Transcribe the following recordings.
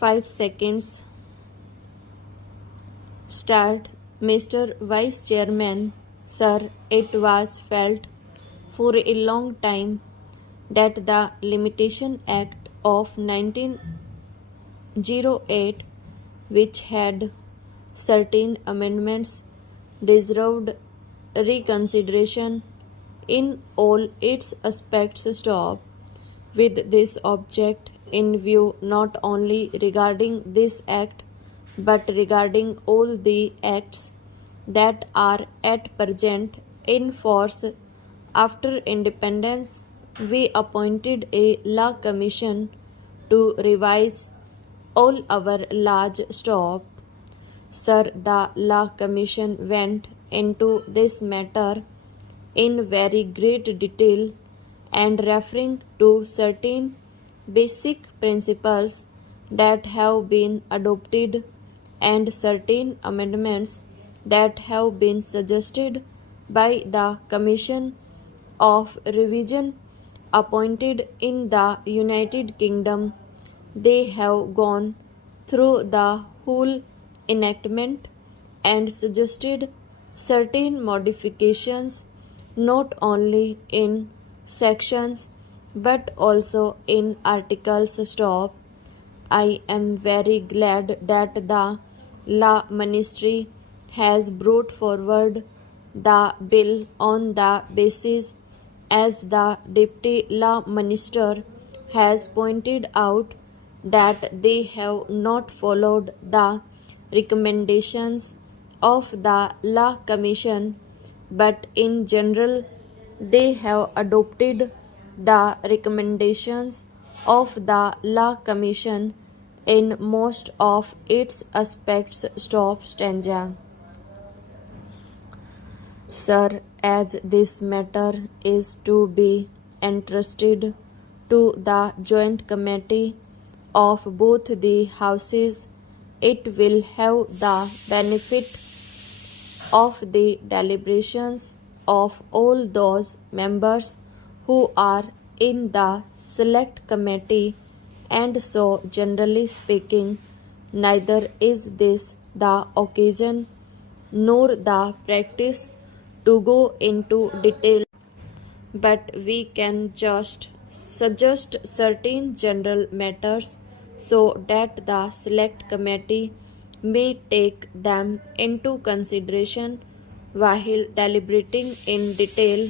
5 seconds. Start. Mr. Vice Chairman, sir, it was felt for a long time that the Limitation Act of 1908, which had certain amendments, deserved reconsideration in all its aspects. Stop. With this object in view, not only regarding this act but regarding all the acts that are at present in force after independence, we appointed a law commission to revise all our laws. Stop. Sir, the law commission went into this matter in very great detail and referring to certain basic principles that have been adopted and certain amendments that have been suggested by the Commission of Revision appointed in the United Kingdom. They have gone through the whole enactment and suggested certain modifications not only in sections but also in articles. Stop. I am very glad that the Law Ministry has brought forward the bill on the basis, as the Deputy Law Minister has pointed out, that they have not followed the recommendations of the Law Commission, but in general they have adopted the recommendations of the Law Commission in most of its aspects. Stop. Stanza. Sir, as this matter is to be entrusted to the joint committee of both the houses, it will have the benefit of the deliberations of all those members who are in the select committee, and so, generally speaking, neither is this the occasion nor the practice to go into detail, but we can just suggest certain general matters so that the select committee may take them into consideration while deliberating in detail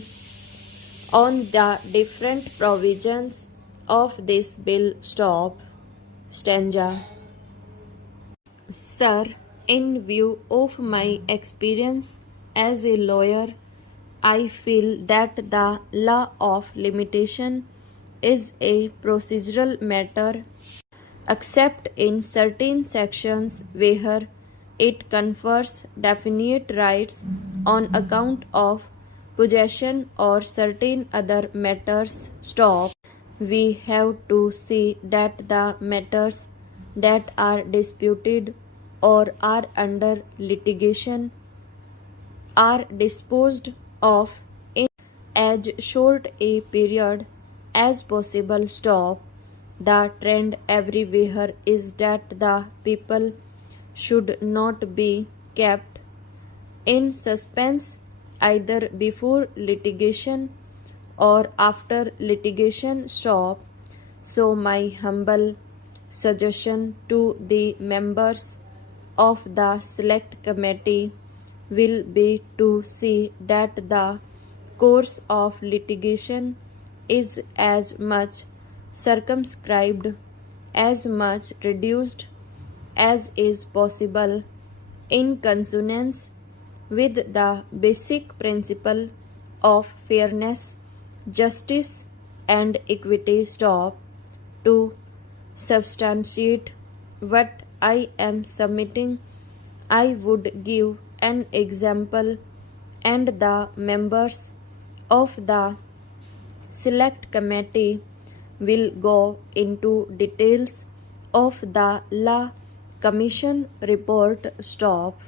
on the different provisions of this bill. Stop. Stanza. Sir, in view of my experience as a lawyer, I feel that the law of limitation is a procedural matter, except in certain sections where it confers definite rights on account of possession or certain other matters. Stop. We have to see that the matters that are disputed or are under litigation are disposed of in as short a period as possible. Stop. The trend everywhere is that the people should not be kept in suspense either before litigation or after litigation. Stop. So my humble suggestion to the members of the select committee will be to see that the course of litigation is as much circumscribed, as much reduced as is possible, in consonance with the basic principle of fairness, justice, and equity. Stop. To substantiate what I am submitting, I would give an example, and the members of the select committee will go into details of the Law Commission report. Stop.